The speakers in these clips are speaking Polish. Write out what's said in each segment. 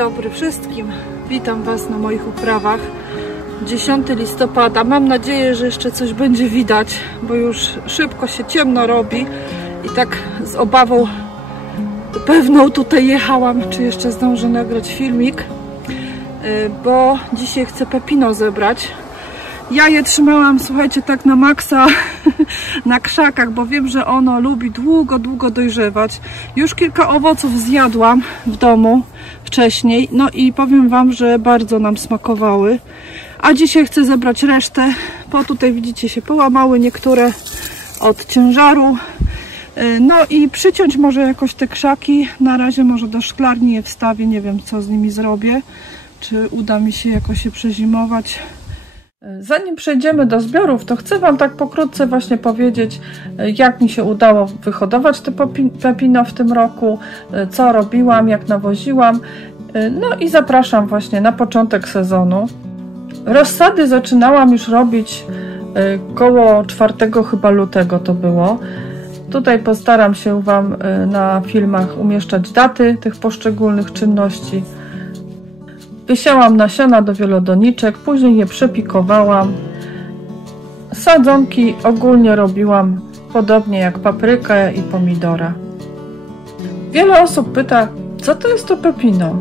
dobry wszystkim, witam Was na moich uprawach. 10 listopada, mam nadzieję, że jeszcze coś będzie widać, bo już szybko się ciemno robi i tak z obawą pewną tutaj jechałam, czy jeszcze zdążę nagrać filmik, bo dzisiaj chcę pepino zebrać. Ja je trzymałam, słuchajcie, tak na maksa na krzakach, bo wiem, że ono lubi długo dojrzewać. Już kilka owoców zjadłam w domu wcześniej, no i powiem Wam, że bardzo nam smakowały. A dzisiaj chcę zebrać resztę, bo tutaj widzicie się połamały niektóre od ciężaru. No i przyciąć może jakoś te krzaki. Na razie może do szklarni je wstawię, nie wiem co z nimi zrobię. Czy uda mi się jakoś je przezimować. Zanim przejdziemy do zbiorów, to chcę Wam tak pokrótce właśnie powiedzieć, jak mi się udało wyhodować te pepino w tym roku, co robiłam, jak nawoziłam. No i zapraszam właśnie na początek sezonu. Rozsady zaczynałam już robić koło 4 chyba lutego to było. Tutaj postaram się Wam na filmach umieszczać daty tych poszczególnych czynności. Wysiałam nasiona do wielodoniczek, później je przepikowałam. Sadzonki ogólnie robiłam podobnie jak paprykę i pomidora. Wiele osób pyta, co to jest to pepino?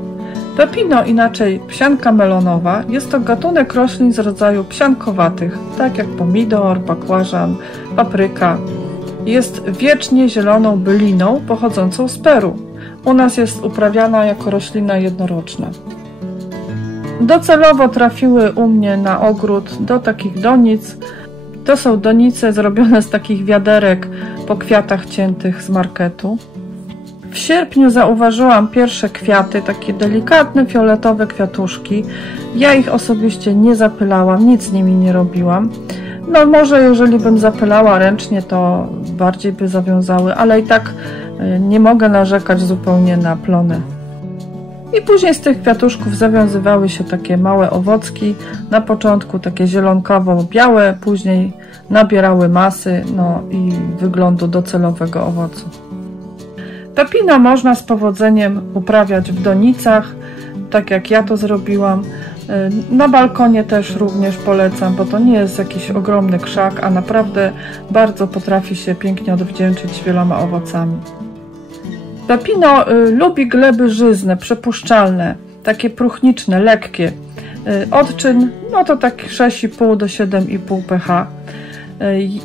Pepino, inaczej psianka melonowa, jest to gatunek roślin z rodzaju psiankowatych, tak jak pomidor, bakłażan, papryka. Jest wiecznie zieloną byliną pochodzącą z Peru. U nas jest uprawiana jako roślina jednoroczna. Docelowo trafiły u mnie na ogród do takich donic. To są donice zrobione z takich wiaderek po kwiatach ciętych z marketu. W sierpniu zauważyłam pierwsze kwiaty, takie delikatne, fioletowe kwiatuszki. Ja ich osobiście nie zapylałam, nic z nimi nie robiłam. No może jeżeli bym zapylała ręcznie, to bardziej by zawiązały, ale i tak nie mogę narzekać zupełnie na plony. I później z tych kwiatuszków zawiązywały się takie małe owocki, na początku takie zielonkawo-białe, później nabierały masy, no i wyglądu docelowego owocu. Pepino można z powodzeniem uprawiać w donicach, tak jak ja to zrobiłam. Na balkonie też również polecam, bo to nie jest jakiś ogromny krzak, a naprawdę bardzo potrafi się pięknie odwdzięczyć wieloma owocami. Pepino lubi gleby żyzne, przepuszczalne, takie próchniczne, lekkie. Odczyn, no to tak 6,5 do 7,5 pH.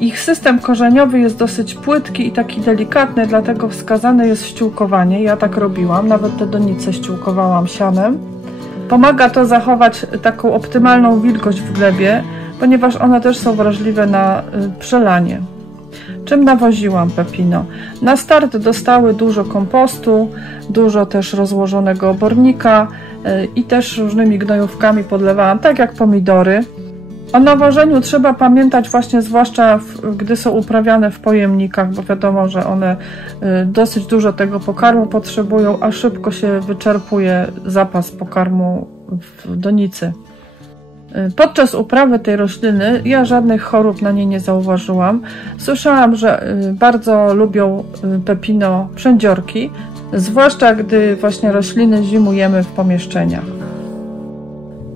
Ich system korzeniowy jest dosyć płytki i taki delikatny, dlatego wskazane jest ściółkowanie. Ja tak robiłam, nawet te donice ściółkowałam sianem. Pomaga to zachować taką optymalną wilgoć w glebie, ponieważ one też są wrażliwe na przelanie. Czym nawoziłam pepino? Na start dostały dużo kompostu, dużo też rozłożonego obornika i też różnymi gnojówkami podlewałam, tak jak pomidory. O nawożeniu trzeba pamiętać właśnie zwłaszcza gdy są uprawiane w pojemnikach, bo wiadomo, że one dosyć dużo tego pokarmu potrzebują, a szybko się wyczerpuje zapas pokarmu w donicy. Podczas uprawy tej rośliny ja żadnych chorób na niej nie zauważyłam. Słyszałam, że bardzo lubią pepino przędziorki, zwłaszcza gdy właśnie rośliny zimujemy w pomieszczeniach.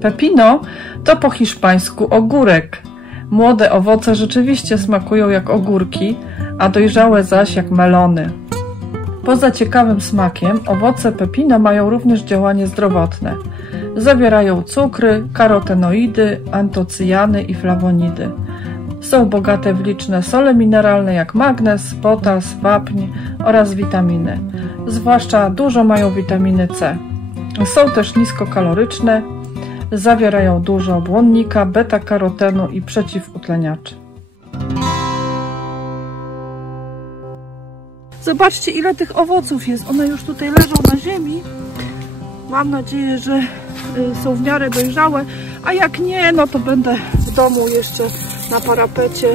Pepino to po hiszpańsku ogórek. Młode owoce rzeczywiście smakują jak ogórki, a dojrzałe zaś jak melony. Poza ciekawym smakiem, owoce pepino mają również działanie zdrowotne. Zawierają cukry, karotenoidy, antocyjany i flawonidy. Są bogate w liczne sole mineralne jak magnez, potas, wapń oraz witaminy. Zwłaszcza dużo mają witaminy C. Są też niskokaloryczne, zawierają dużo błonnika, beta-karotenu i przeciwutleniaczy. Zobaczcie, ile tych owoców jest. One już tutaj leżą na ziemi. Mam nadzieję, że są w miarę dojrzałe, a jak nie, no to będę w domu jeszcze na parapecie.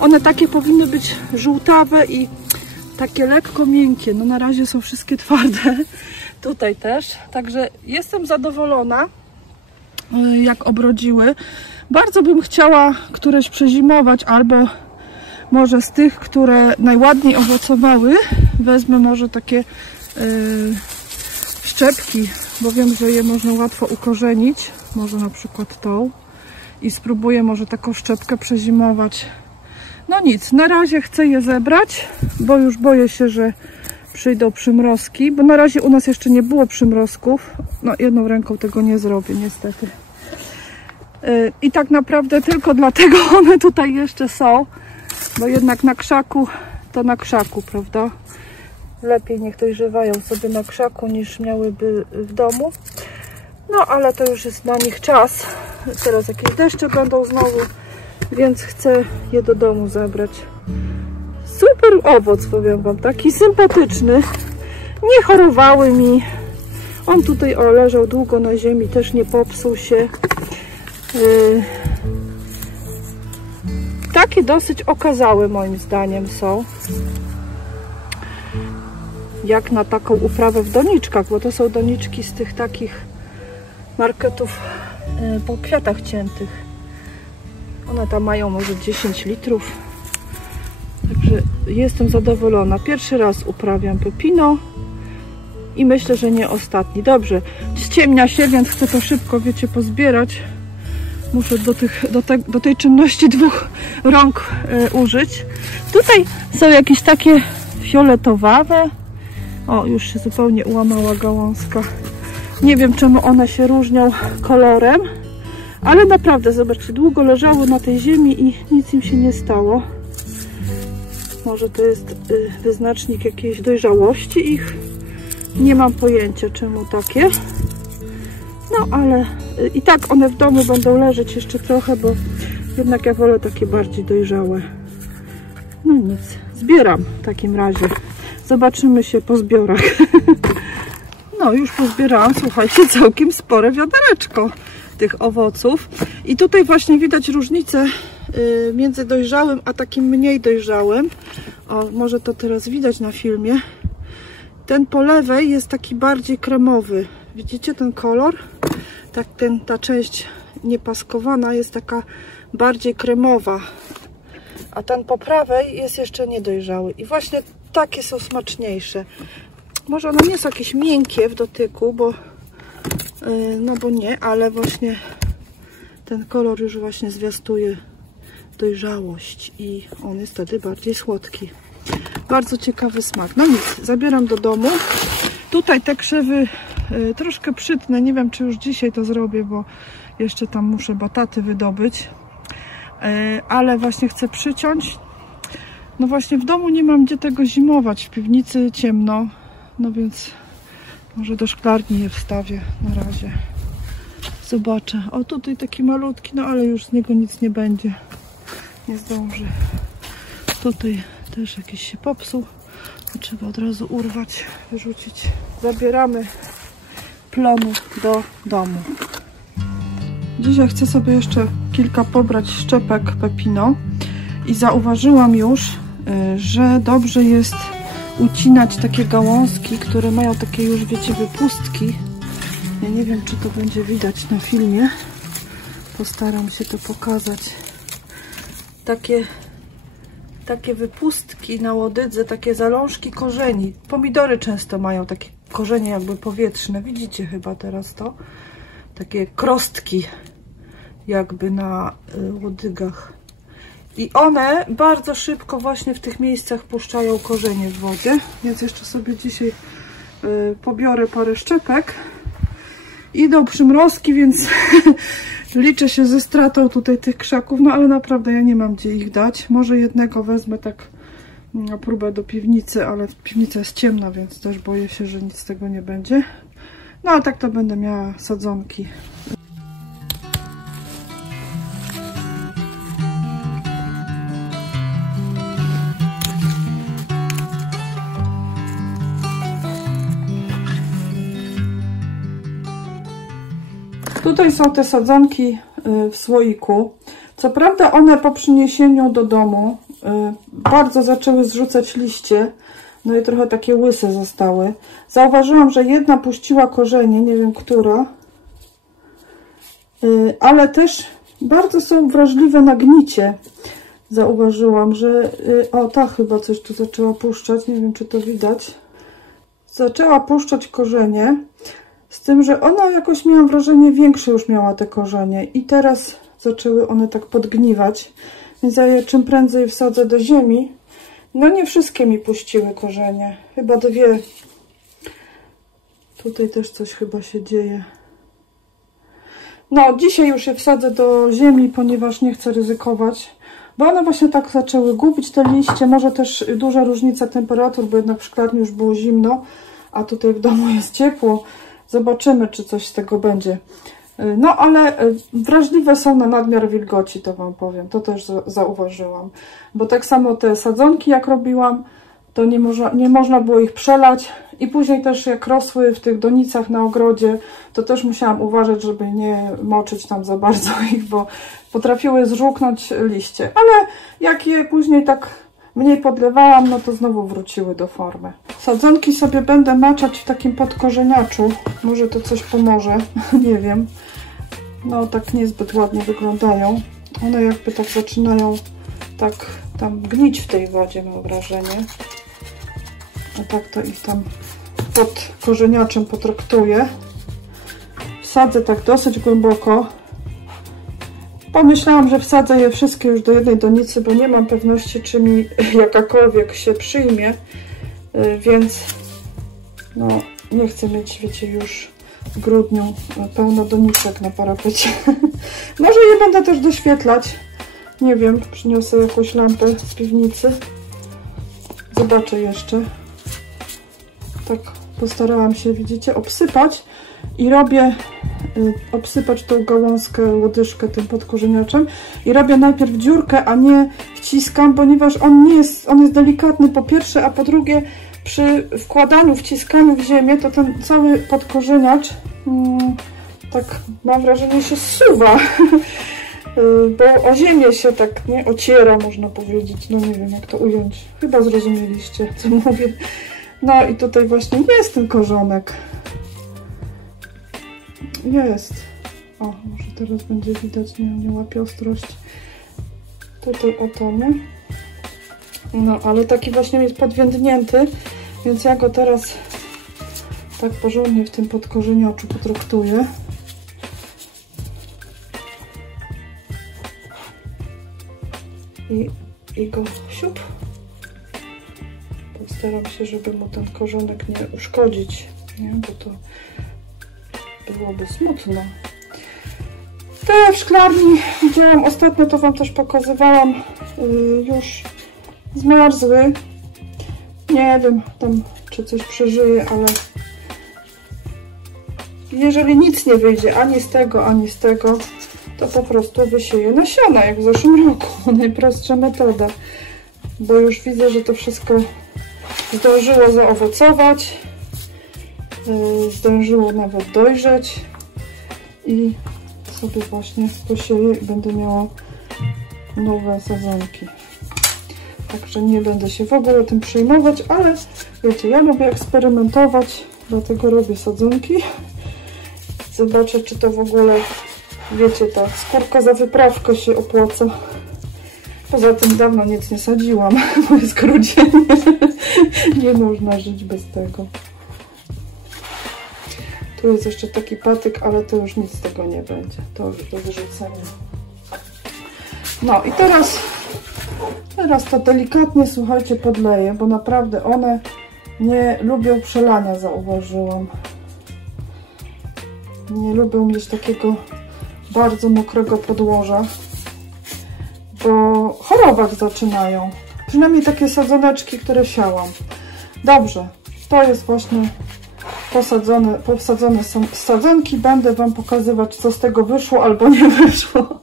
One takie powinny być żółtawe i takie lekko miękkie. No na razie są wszystkie twarde. Tutaj też. Także jestem zadowolona, jak obrodziły. Bardzo bym chciała któreś przezimować, albo może z tych, które najładniej owocowały, wezmę może takie szczepki, bo wiem, że je można łatwo ukorzenić. Może na przykład tą. I spróbuję może taką szczepkę przezimować. No nic, na razie chcę je zebrać, bo już boję się, że przyjdą przymrozki, bo na razie u nas jeszcze nie było przymrozków. No jedną ręką tego nie zrobię niestety. I tak naprawdę tylko dlatego one tutaj jeszcze są, bo jednak na krzaku to na krzaku, prawda? Lepiej niech dojrzewają sobie na krzaku niż miałyby w domu. No ale to już jest na nich czas. Teraz jakieś deszcze będą znowu, więc chcę je do domu zabrać. Super owoc, powiem wam, taki sympatyczny. Nie chorowały mi. On tutaj leżał długo na ziemi, też nie popsuł się. Takie dosyć okazałe moim zdaniem są. Jak na taką uprawę w doniczkach, bo to są doniczki z tych takich marketów po kwiatach ciętych. One tam mają może 10 litrów. Także jestem zadowolona. Pierwszy raz uprawiam pepino i myślę, że nie ostatni. Dobrze, ściemnia się, więc chcę to szybko, wiecie, pozbierać. Muszę do tej czynności 2 rąk użyć. Tutaj są jakieś takie fioletowawe. O, już się zupełnie ułamała gałązka. Nie wiem, czemu one się różnią kolorem, ale naprawdę, zobaczcie, długo leżało na tej ziemi i nic im się nie stało. Może to jest wyznacznik jakiejś dojrzałości ich. Nie mam pojęcia, czemu takie. No, ale i tak one w domu będą leżeć jeszcze trochę, bo jednak ja wolę takie bardziej dojrzałe. No nic, zbieram w takim razie. Zobaczymy się po zbiorach. No, już pozbierałam, słuchajcie, całkiem spore wiadereczko tych owoców. I tutaj właśnie widać różnicę między dojrzałym a takim mniej dojrzałym. O, może to teraz widać na filmie. Ten po lewej jest taki bardziej kremowy. Widzicie ten kolor? Tak, ta część niepaskowana jest taka bardziej kremowa. A ten po prawej jest jeszcze niedojrzały. I właśnie takie są smaczniejsze. Może one nie są jakieś miękkie w dotyku, bo no bo nie, ale właśnie ten kolor już właśnie zwiastuje dojrzałość i on jest wtedy bardziej słodki. Bardzo ciekawy smak. No nic, zabieram do domu. Tutaj te krzewy troszkę przytnę. Nie wiem, czy już dzisiaj to zrobię, bo jeszcze tam muszę bataty wydobyć. Ale właśnie chcę przyciąć. No właśnie w domu nie mam gdzie tego zimować. W piwnicy ciemno. No więc może do szklarni je wstawię na razie. Zobaczę. O, tutaj taki malutki, no ale już z niego nic nie będzie. Nie zdąży. Tutaj też jakiś się popsuł. To trzeba od razu urwać, wyrzucić. Zabieramy plony do domu. Dzisiaj chcę sobie jeszcze kilka pobrać szczepek pepino i zauważyłam już, że dobrze jest ucinać takie gałązki, które mają takie już, wiecie, wypustki. Ja nie wiem, czy to będzie widać na filmie. Postaram się to pokazać. Takie wypustki na łodydze, takie zalążki korzeni. Pomidory często mają takie korzenie jakby powietrzne. Widzicie chyba teraz to? Takie krostki jakby na łodygach. I one bardzo szybko właśnie w tych miejscach puszczają korzenie w wodzie. Więc jeszcze sobie dzisiaj pobiorę parę szczepek. Idą przymrozki, więc liczę się ze stratą tutaj tych krzaków. No ale naprawdę ja nie mam gdzie ich dać. Może jednego wezmę tak na próbę do piwnicy, ale piwnica jest ciemna, więc też boję się, że nic z tego nie będzie. No ale tak to będę miała sadzonki. Tutaj są te sadzonki w słoiku. Co prawda one po przyniesieniu do domu bardzo zaczęły zrzucać liście. No i trochę takie łyse zostały. Zauważyłam, że jedna puściła korzenie, nie wiem która. Ale też bardzo są wrażliwe na gnicie. Zauważyłam, że o, ta chyba coś tu zaczęła puszczać. Nie wiem, czy to widać. zaczęła puszczać korzenie, z tym, że ona jakoś, miałam wrażenie, większe już miała te korzenie i teraz zaczęły one tak podgniwać, więc ja je czym prędzej wsadzę do ziemi. No nie wszystkie mi puściły korzenie, chyba 2. Tutaj też coś chyba się dzieje. No dzisiaj już je wsadzę do ziemi, ponieważ nie chcę ryzykować, bo one właśnie tak zaczęły gubić te liście. Może też duża różnica temperatur, bo jednak w szklarni już było zimno, a tutaj w domu jest ciepło. Zobaczymy, czy coś z tego będzie. No ale wrażliwe są na nadmiar wilgoci, to wam powiem. To też zauważyłam. Bo tak samo te sadzonki jak robiłam, to nie można było ich przelać. I później też jak rosły w tych donicach na ogrodzie, to też musiałam uważać, żeby nie moczyć tam za bardzo ich, bo potrafiły zżółknąć liście. Ale jak je później tak mniej podlewałam, no to znowu wróciły do formy. Sadzonki sobie będę maczać w takim podkorzeniaczu. Może to coś pomoże, nie wiem. No tak niezbyt ładnie wyglądają. One jakby tak zaczynają tak tam gnić w tej wodzie, mam wrażenie. A tak to ich tam pod korzeniaczem potraktuję. Wsadzę tak dosyć głęboko. Pomyślałam, że wsadzę je wszystkie już do jednej donicy, bo nie mam pewności, czy mi jakakolwiek się przyjmie, więc no nie chcę mieć, wiecie, już w grudniu pełno doniczek na parapecie. Może je będę też doświetlać. Nie wiem, przyniosę jakąś lampę z piwnicy. Zobaczę jeszcze. Tak postarałam się, widzicie, obsypać i robię obsypać tą gałązkę, łodyżkę tym podkorzeniaczem i robię najpierw dziurkę, a nie wciskam, ponieważ on jest delikatny po pierwsze, a po drugie przy wkładaniu, wciskaniu w ziemię, to ten cały podkorzeniacz tak mam wrażenie się zsuwa, bo o ziemię się tak nie ociera, można powiedzieć. No nie wiem, jak to ująć. Chyba zrozumieliście, co mówię. No i tutaj właśnie jest ten korzonek. Jest. O, może teraz będzie widać, nie łapie ostrość. Tutaj oto, nie? No, ale taki właśnie jest podwiędnięty, więc ja go teraz tak porządnie w tym podkorzeniaczu potraktuję. I go siup. Postaram się, żeby mu ten korzonek nie uszkodzić, nie? Bo to byłoby smutno. Te w szklarni widziałam ostatnio, to wam też pokazywałam, już zmarzły. Nie wiem tam, czy coś przeżyje, ale jeżeli nic nie wyjdzie ani z tego, to po prostu wysieję nasiona, jak w zeszłym roku. Najprostsza metoda, bo już widzę, że to wszystko zdążyło zaowocować, zdążyło nawet dojrzeć i sobie właśnie posieję i będę miała nowe sadzonki. Także nie będę się w ogóle tym przejmować, ale wiecie, ja lubię eksperymentować, dlatego robię sadzonki. Zobaczę, czy to w ogóle, wiecie, ta skórka za wyprawkę się opłaca. Poza tym dawno nic nie sadziłam, bo jest grudzień. Nie można żyć bez tego. Tu jest jeszcze taki patyk, ale to już nic z tego nie będzie. To już do wyrzucenia. No i teraz to delikatnie, słuchajcie, podleję, bo naprawdę one nie lubią przelania, zauważyłam. Nie lubią mieć takiego bardzo mokrego podłoża, bo chorować zaczynają. Przynajmniej takie sadzoneczki, które siałam. Dobrze, to jest właśnie posadzone są sadzonki. Będę wam pokazywać, co z tego wyszło albo nie wyszło.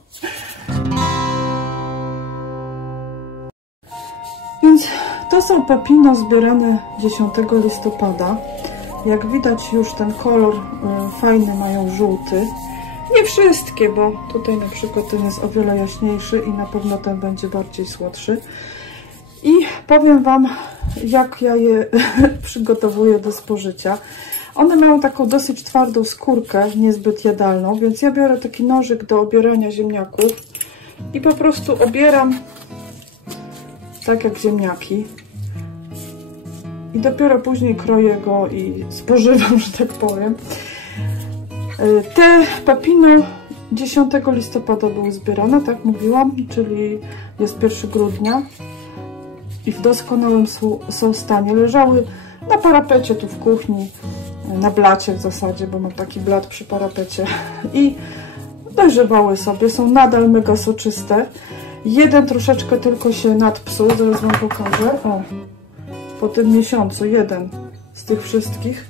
Więc to są pepino zbierane 10 listopada. Jak widać, już ten kolor fajny mają, żółty. Nie wszystkie, bo tutaj na przykład ten jest o wiele jaśniejszy i na pewno ten będzie bardziej słodszy. I powiem wam, jak ja je przygotowuję do spożycia. One mają taką dosyć twardą skórkę, niezbyt jadalną, więc ja biorę taki nożyk do obierania ziemniaków i po prostu obieram tak jak ziemniaki. i dopiero później kroję go i spożywam, że tak powiem. Te pepino 10 listopada były zbierane, tak mówiłam, czyli jest 1 grudnia i w doskonałym są stanie. Leżały na parapecie tu w kuchni, na blacie w zasadzie, bo mam taki blat przy parapecie i dojrzewały sobie, są nadal mega soczyste. Jeden troszeczkę tylko się nadpsuł, zaraz wam pokażę. O, po tym miesiącu, jeden z tych wszystkich.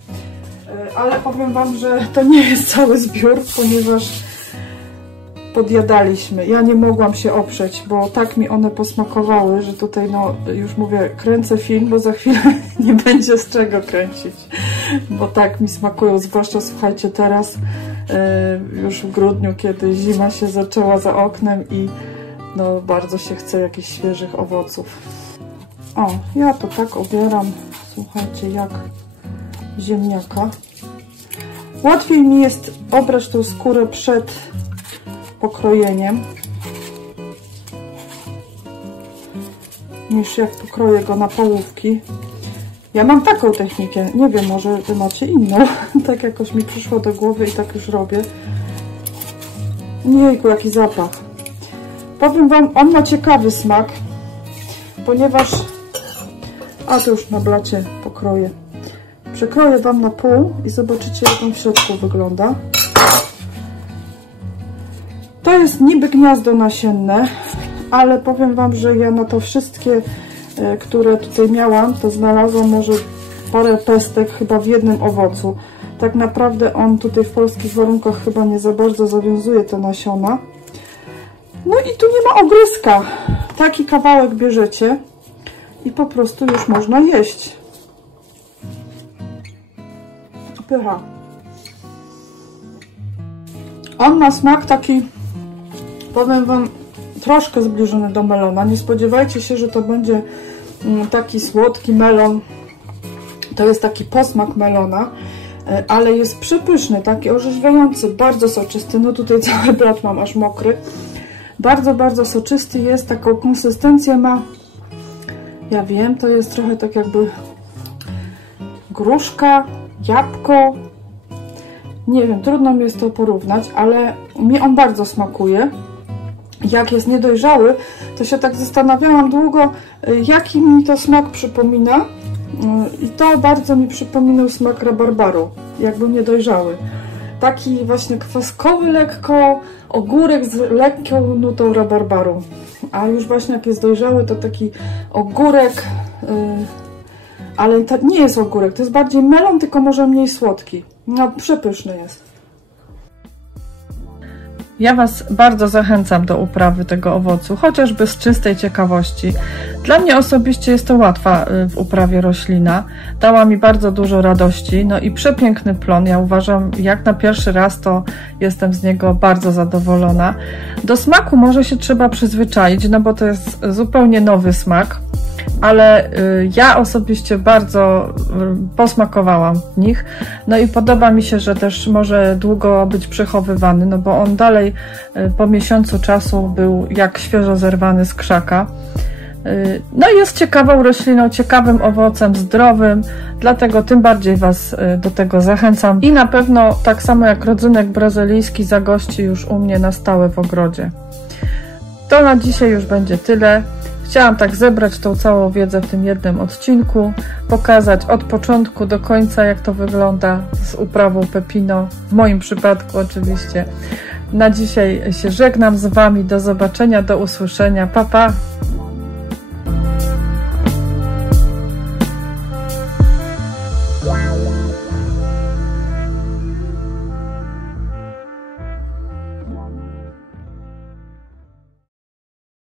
Ale powiem wam, że to nie jest cały zbiór, ponieważ podjadaliśmy. Ja nie mogłam się oprzeć, bo tak mi one posmakowały, że tutaj, no już mówię, kręcę film, bo za chwilę nie będzie z czego kręcić. Bo tak mi smakują, zwłaszcza słuchajcie teraz, już w grudniu, kiedy zima się zaczęła za oknem i no bardzo się chce jakichś świeżych owoców. O, ja to tak obieram, słuchajcie, jak ziemniaka. Łatwiej mi jest obrać tą skórę przed pokrojeniem, niż jak pokroję go na połówki. Ja mam taką technikę, nie wiem, może wy macie inną. Tak jakoś mi przyszło do głowy i tak już robię. Jejku, jaki zapach. Powiem wam, on ma ciekawy smak, ponieważ... A, to już na blacie pokroję. Przekroję wam na pół i zobaczycie, jak on w środku wygląda. To jest niby gniazdo nasienne, ale powiem wam, że ja na to wszystkie, które tutaj miałam, to znalazłam może parę pestek chyba w jednym owocu. Tak naprawdę on tutaj w polskich warunkach chyba nie za bardzo zawiązuje te nasiona. No i tu nie ma ogryzka. Taki kawałek bierzecie i po prostu już można jeść. Pycha. On ma smak taki, powiem wam, troszkę zbliżony do melona. Nie spodziewajcie się, że to będzie taki słodki melon. To jest taki posmak melona, ale jest przepyszny, taki orzeźwiający, bardzo soczysty. No tutaj cały blat mam aż mokry. Bardzo, bardzo soczysty jest, taką konsystencję ma. Ja wiem, to jest trochę tak jakby gruszka, jabłko. Nie wiem, trudno mi jest to porównać, ale mi on bardzo smakuje. Jak jest niedojrzały, to się tak zastanawiałam długo, jaki mi to smak przypomina. I to bardzo mi przypominał smak rabarbaru, jakby niedojrzały. Taki właśnie kwaskowy lekko, ogórek z lekką nutą rabarbaru. A już właśnie jak jest dojrzały, to taki ogórek, ale to nie jest ogórek, to jest bardziej melon, tylko może mniej słodki. No, przepyszny jest. Ja Was bardzo zachęcam do uprawy tego owocu, chociażby z czystej ciekawości. Dla mnie osobiście jest to łatwa w uprawie roślina. Dała mi bardzo dużo radości, no i przepiękny plon. Ja uważam, jak na pierwszy raz, to jestem z niego bardzo zadowolona. Do smaku może się trzeba przyzwyczaić, no bo to jest zupełnie nowy smak. Ale ja osobiście bardzo posmakowałam w nich. No i podoba mi się, że też może długo być przechowywany, no bo on dalej po miesiącu czasu był jak świeżo zerwany z krzaka. No i jest ciekawą rośliną, ciekawym owocem, zdrowym, dlatego tym bardziej Was do tego zachęcam. I na pewno tak samo jak rodzynek brazylijski zagości już u mnie na stałe w ogrodzie. To na dzisiaj już będzie tyle. Chciałam tak zebrać tą całą wiedzę w tym jednym odcinku, pokazać od początku do końca, jak to wygląda z uprawą pepino, w moim przypadku oczywiście. Na dzisiaj się żegnam z Wami, do zobaczenia, do usłyszenia, pa pa!